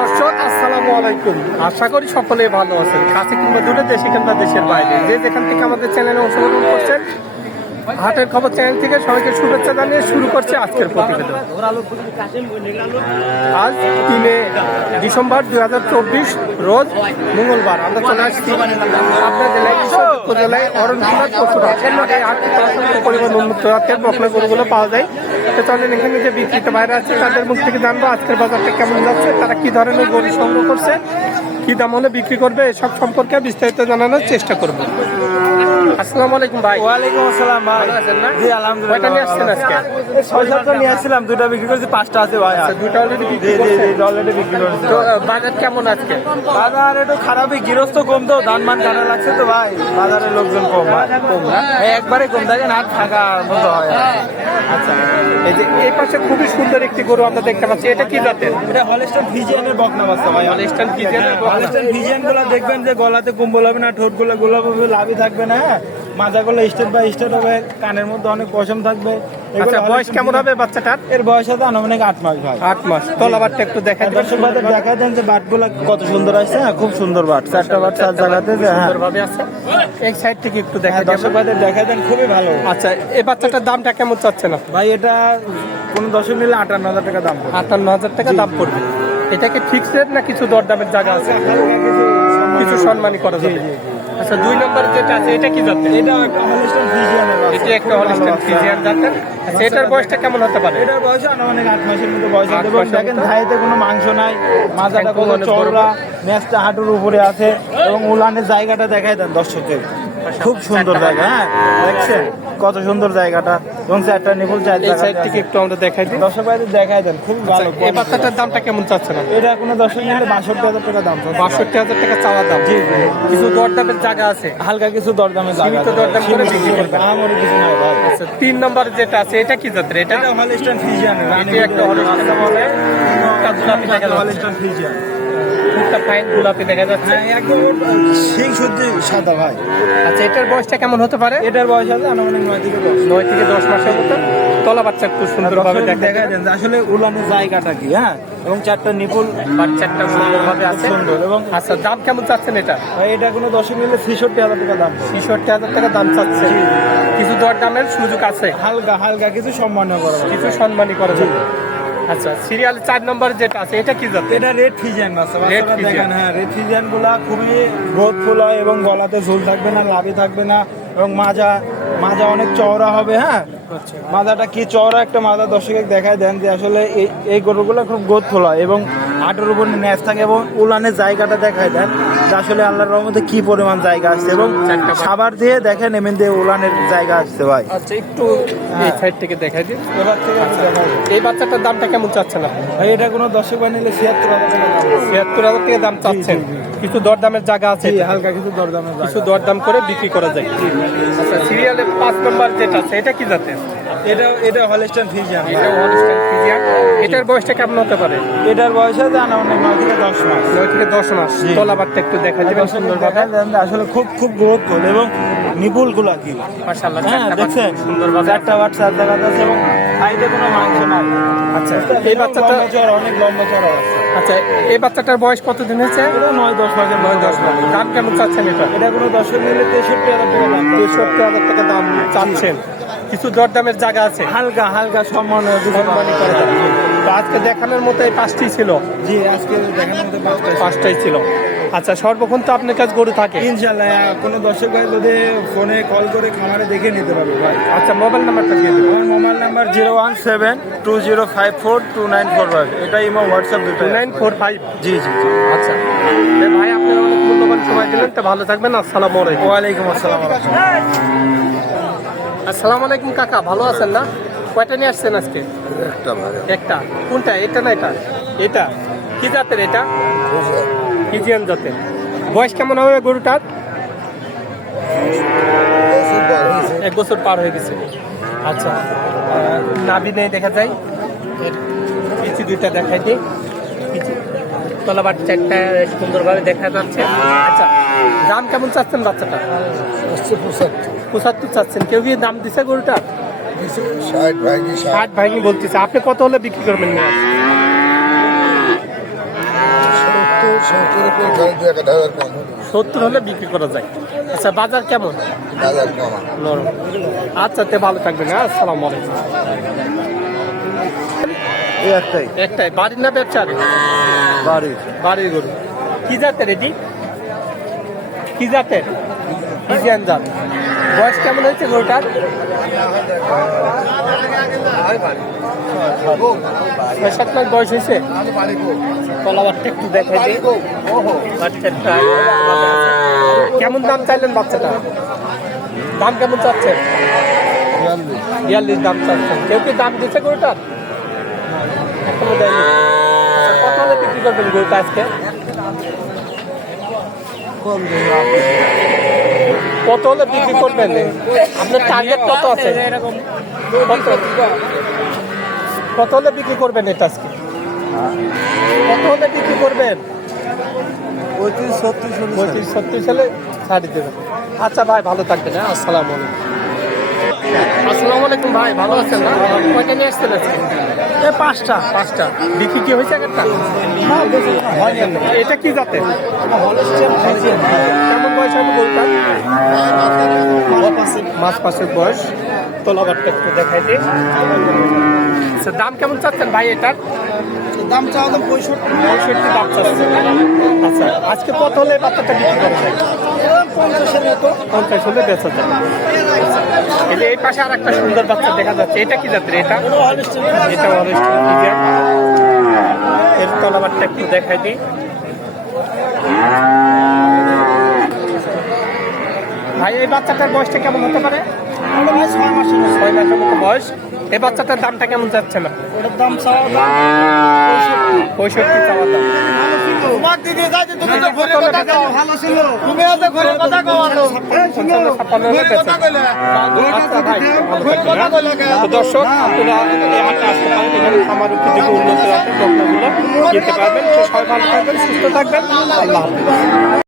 দর্শক, আসসালামু আলাইকুম। আশা করি সকলে ভালো আছেন। কাছে কিংবা দূরে দেশে কিংবা দেশের বাইরে। যে যেখান থেকে আমাদের চ্যানেলে অংশগ্রহণ করছেন, হাটের খবর চ্যানেল থেকে সবাইকে শুভেচ্ছা জানিয়ে শুরু করছে আজকের প্রতিবেদন। আজ তিনে ডিসেম্বর দুই হাজার চব্বিশ, রোজ মঙ্গলবার। আমরা চলে আসছি আপনার জেলায় কৃষ্ণপক্ষ জেলায় অরণকুমার পশুরা পরিমাণ উন্মুক্ত পাওয়া যায়। তো চলেন এখানে যে বিক্রিত বাইরে আছে, তাদের মুখ থেকে জানব আজকের বাজারটা কেমন যাচ্ছে, তারা কি ধরনের গরু সংগ্রহ করছে, কি দাম হলে বিক্রি করবে, এসব সম্পর্কে বিস্তারিত জানানোর চেষ্টা করব। আসসালামু আলাইকুম ভাই। ওয়ালাইকুম আসসালাম ভাই। ভালো আছেন না? জি আলহামদুলিল্লাহ কয়টা নিয়ে আসছেন আজকে? ছয় সাতটা নিয়ে আসছিলাম দুটা বিক্রি করেছি পাঁচটা আছে ভাই আচ্ছা, দুটো অলরেডি বিক্রি জি জি অলরেডি বিক্রি করেছি। তো বাজার কেমন আজকে? বাজার একটু খারাপই গৃহস্থ কম তো ধান মান কাটা লাগছে তো ভাই। বাজারে লোকজন কম কম না? একবারে কম থাকে না মতো হয়। আচ্ছা এই যে এই পাশে খুবই সুন্দর একটি গরু আমরা দেখতে পাচ্ছি। এটা কি জাতের? এটা হলিস্টান ফিজিয়ানের বকনা বাচ্চা ভাই। হলিস্টান ফিজিয়ানের বকনা। হলিস্টান ফিজিয়ানগুলো দেখবেন যে গলাতে কম্বল হবে না ঠোঁটগুলো গোলাপ হবে লাভই থাকবে না মাথাগুলো স্টেট বাই স্টেট হবে কানের মধ্যে অনেক পশম থাকবে। আচ্ছা বয়স কেমন হবে বাচ্চাটার? এর বয়স আছে আনুমানিক আট মাস ভাই। আট মাস। তলাবারটা একটু দেখা দর্শক ভাইদের দেখা দেন যে বাটগুলা কত সুন্দর আসছে। হ্যাঁ খুব সুন্দর বাট। চারটা বাট চার জায়গাতে হ্যাঁ। সুন্দরভাবে আছে। এই সাইড থেকে একটু দেখা হ্যাঁ, দর্শক দিবেন দেখা দেন খুবই ভালো। আচ্ছা এই বাচ্চাটার দামটা কেমন চাচ্ছেন আপনি? ভাই এটা কোন দর্শক নিলে আটান্ন হাজার টাকা দাম আটান্ন হাজার টাকা দাম পড়বে। এটাকে ফিক্স রেট না কিছু দরদামের জায়গা আছে? কিছু সম্মানই করা যাবে। আচ্ছা দুই নম্বর যেটা আছে এটা কি জাতের? এটা একটা হলিস্টান ফ্রিজিয়ান। এটি একটা ফ্রিজিয়ান জাতের। আচ্ছা এটার বয়সটা কেমন হতে পারে? এটার বয়স আনুমানিক মাসের মতো বয়স এবং দেখেন? ধাইতে কোনো মাংস নাই মাজাটা একদম কত চওড়া ম্যাচটা হাঁটুর উপরে আছে এবং উলানের জায়গাটা দেখাই দেন দর্শকের খুব সুন্দর জায়গা হ্যাঁ দেখছেন? কত সুন্দর জায়গাটা। এবং চারটা নিপুল চার এই সাইড থেকে একটু আমরা দেখাই দিই। দর্শক ভাইদের দেখাই দেন খুব ভালো আচ্ছা, এই বাচ্চাটার দামটা কেমন চাচ্ছে না এটা কোনো দর্শক নিলে বাষট্টি হাজার টাকা দাম বাষট্টি হাজার টাকা চাওয়া দাম। জি। কিছু দরদামের জায়গা আছে? হালকা কিছু দরদামে জায়গা আছে। দরদাম করে বিক্রি করবেন। আহামরি কিছু নাই ভাই। আচ্ছা তিন নম্বর যেটা আছে এটা কি জাতের? এটা হলিস্টান ফিজিয়ান এটি একটা মুখটা ফাইন গোলাপি দেখা যাচ্ছে। হ্যাঁ একদম সেই সত্যি সাদা ভাই। আচ্ছা এটার বয়সটা কেমন হতে পারে? এটার বয়স আছে আনুমানিক নয় থেকে দশ। নয় থেকে দশ মাসের মতো। তলা বাচ্চা খুব সুন্দরভাবে দেখা যায় আসলে উলানের জায়গাটা কি হ্যাঁ? এবং চারটা নিপুল। বাচ্চাটা সুন্দরভাবে আছে। সুন্দর এবং আচ্ছা দাম কেমন চাচ্ছেন এটা? এটা কোনো দশক নিলে ছেষট্টি হাজার টাকা দাম। ছেষট্টি হাজার টাকা দাম চাচ্ছে। কিছু দর দামের সুযোগ আছে। হালকা হালকা কিছু সম্মান করা। কিছু সম্মানই করা যাবে। আচ্ছা সিরিয়াল চার নম্বর যেটা আছে এটা কি জাত এটা রেড ফিজিয়ান মাছ রেড। দেখেন হ্যাঁ রেড ফিজিয়ানগুলা খুবই গ্রোথফুল হয় এবং গলাতে ঝোল থাকবে না লাভি থাকবে না এবং মাজা মাজা অনেক চওড়া হবে হ্যাঁ? আচ্ছা। মাজাটা কি চওড়া? একটা মাজা দর্শকে দেখায় দেন যে আসলে এই এই গরুগুলো খুব গ্রোথফুল হয় এবং হাঁটুর উপর ন্যাচ থাকে এবং উলানের জায়গাটা দেখায় দেন যে আসলে আল্লাহর রহমতে কি পরিমাণ জায়গা আসছে এবং। সাবার দিয়ে দেখেন এমন দিয়ে উলানের জায়গা আসছে ভাই আচ্ছা একটু এই সাইড থেকে দেখাই দিন এবার থেকে আমি দেখাবো। এই বাচ্চাটার দামটা কেমন চাচ্ছেন আপনি ভাই এটা কোনো দর্শক বানিয়ে ছিয়াত্তর হাজার টাকা দাম। ছিয়াত্তর হাজার টাকা দাম চাচ্ছেন জি, কিছু দরদামের জায়গা আছে জি, হালকা কিছু দরদামের কিছু। দরদাম করে বিক্রি করা যায় আচ্ছা সিরিয়ালের পাঁচ নম্বর যেটা আছে এটা কি জাতের এটা এটা হলিস্টান ফিজিয়ান এটা হলিস্টান ফিজিয়ান এটার বয়সটা কেমন হতে পারে? এটার বয়স আছে আনুমানিক নয় থেকে দশ মাস। নয় থেকে দশ মাস। তলাবারটা একটু দেখা দিবেন সুন্দরভাবে দেখা যায় যে আসলে খুব খুব গ্রোথফুল এবং নিপুলগুলা কি। মাশাআল্লাহ হ্যাঁ দেখছেন? বাচ্চা সুন্দরভাবে চারটা বাট চার জায়গাতে এবং সাইডে কোনো মাংস নাই। আচ্ছা এই বাচ্চাটা অনেক লম্বা চড়া আছে। আচ্ছা এই বাচ্চাটার বয়স কতদিন হয়েছে? নয় দশ মাসের নয় দশ মাস। দাম কেমন চাচ্ছেন এটা? এটা কোনো দর্শক নিলে তেষট্টি হাজার টাকা দাম। তেষট্টি হাজার টাকা দাম চাচ্ছেন। কিছু দরদামের জায়গা আছে। হালকা হালকা সম্মান সম্মানী করা তো আজকে দেখানোর মতো এই পাঁচটি ছিল? জি আজকে দেখানোর পাঁচটা পাঁচটাই ছিল। আচ্ছা সর্বক্ষণ তো আপনার কাছে গরু থাকে। ইনশাল্লাহ কোনো দর্শক ভাই যদি ফোনে কল করে খামারে দেখে নিতে পারবে ভাই। আচ্ছা মোবাইল নাম্বারটা দিয়ে দেবেন। আমার mobile number zero one seven two zero five four two nine four five. এটা ইমো হোয়াটসঅ্যাপ দুটো নাইন ফোর ফাইভ। জি জি আচ্ছা। ভাই আপনি অনেক মূল্যবান সময় দিলেন। তো ভালো থাকবেন। আসসালামু আলাইকুম। ওয়ালাইকুম আসসালাম। আসসালামু আলাইকুম কাকা ভালো আছেন না? কয়টা নিয়ে আসছেন আজকে? একটা একটা। কোনটা? এটা না এটা? এটা। কি জাতের এটা? ফিজিয়ান জাতের। বয়স কেমন হবে গরুটার? এক বছর পার হয়ে গেছে। আচ্ছা। নাভি নেই দেখা যায়। পিছি দুইটা দেখাই দিই। তলাবার চারটা সুন্দরভাবে দেখা যাচ্ছে। আচ্ছা দাম কেমন চাচ্ছেন বাচ্চাটা? পঁচাত্তর। চাচ্ছেন। কেউ কি দাম দিছে গরুটা ষাট ভাঙি বলতেছে। আপনি কত হলে বিক্রি করবেন না সত্তর হলে বিক্রি করা যায়। আচ্ছা বাজার কেমন? আচ্ছা তে ভালো থাকবেন হ্যাঁ? আসসালামু আলাইকুম। একটাই। একটাই। বাড়ির না ব্যবসার বাড়ির। বাড়ির গরু। কি জাতের এটি? কি জাতের? ইজিয়ান জাত। বয়স কেমন হয়েছে গরুটার? ছয় সাত মাস বয়স হয়েছে? কলাবারটা একটু দেখাই দিই। বাচ্চাটা কেমন দাম চাইলেন বাচ্চাটা? দাম কেমন চাচ্ছেন? বিয়াল্লিশ। দাম চাচ্ছেন। কেউ কি দাম দিচ্ছে গরুটার এখনও দেয়নি আচ্ছা, কত করবেন গরুটা আজকে কত হলে বিক্রি করবেন? আপনার টার্গেট কত আছে? কত? হলে বিক্রি করবেন এটা আজকে? কত হলে বিক্রি করবেন? পঁয়ত্রিশ সত্তর পঁয়ত্রিশ ছত্রিশ হলে ছাড়ি দেবেন। আচ্ছা ভাই ভালো থাকবেন হ্যাঁ? আসসালামু আলাইকুম। আসসালামু আলাইকুম ভাই ভালো আছেন না? কয়টা নিয়ে আসছেন আজকে? এই পাঁচটা। পাঁচটা। বিক্রি কি হয়েছে একটা এটা কি জাতের? কেমন বয়স হবে মাস পাঁচের বয়স। তোলাবারটা একটু দেখাই দিই। আচ্ছা, দাম কেমন চাচ্ছেন ভাই এটার? দাম চাওয়া দাম পঁয়ষট্টি। পঁয়ষট্টি দাম চাচ্ছেন। আচ্ছা আজকে কত হলে বাচ্চাটা বিক্রি করা যায়? পঞ্চাশের মতো। পঞ্চাশ হলে বেচা যায়। এই যে এই পাশে আর একটা সুন্দর বাচ্চা দেখা যাচ্ছে। এটা কি জাতের? এটা? এটা এর তলাবারটা একটু দেখাই দিই। ভাই, এই বাচ্চাটার বয়সটা কেমন হতে পারে? ছয় মাসের মতো বয়স। এই বাচ্চাটার দামটা কেমন যাচ্ছে না? ওটার দাম পঁয়ষট্টি চাওয়া দাম। আচ্ছা হ্যাঁ? দর্শক আপনারা এই হাটে আসতে পারেন এখানে খামার উপযোগী উন্নত কিনতে পারবেন সবাই ভালো থাকবেন সুস্থ থাকবেন। আল্লাহ হাফেজ।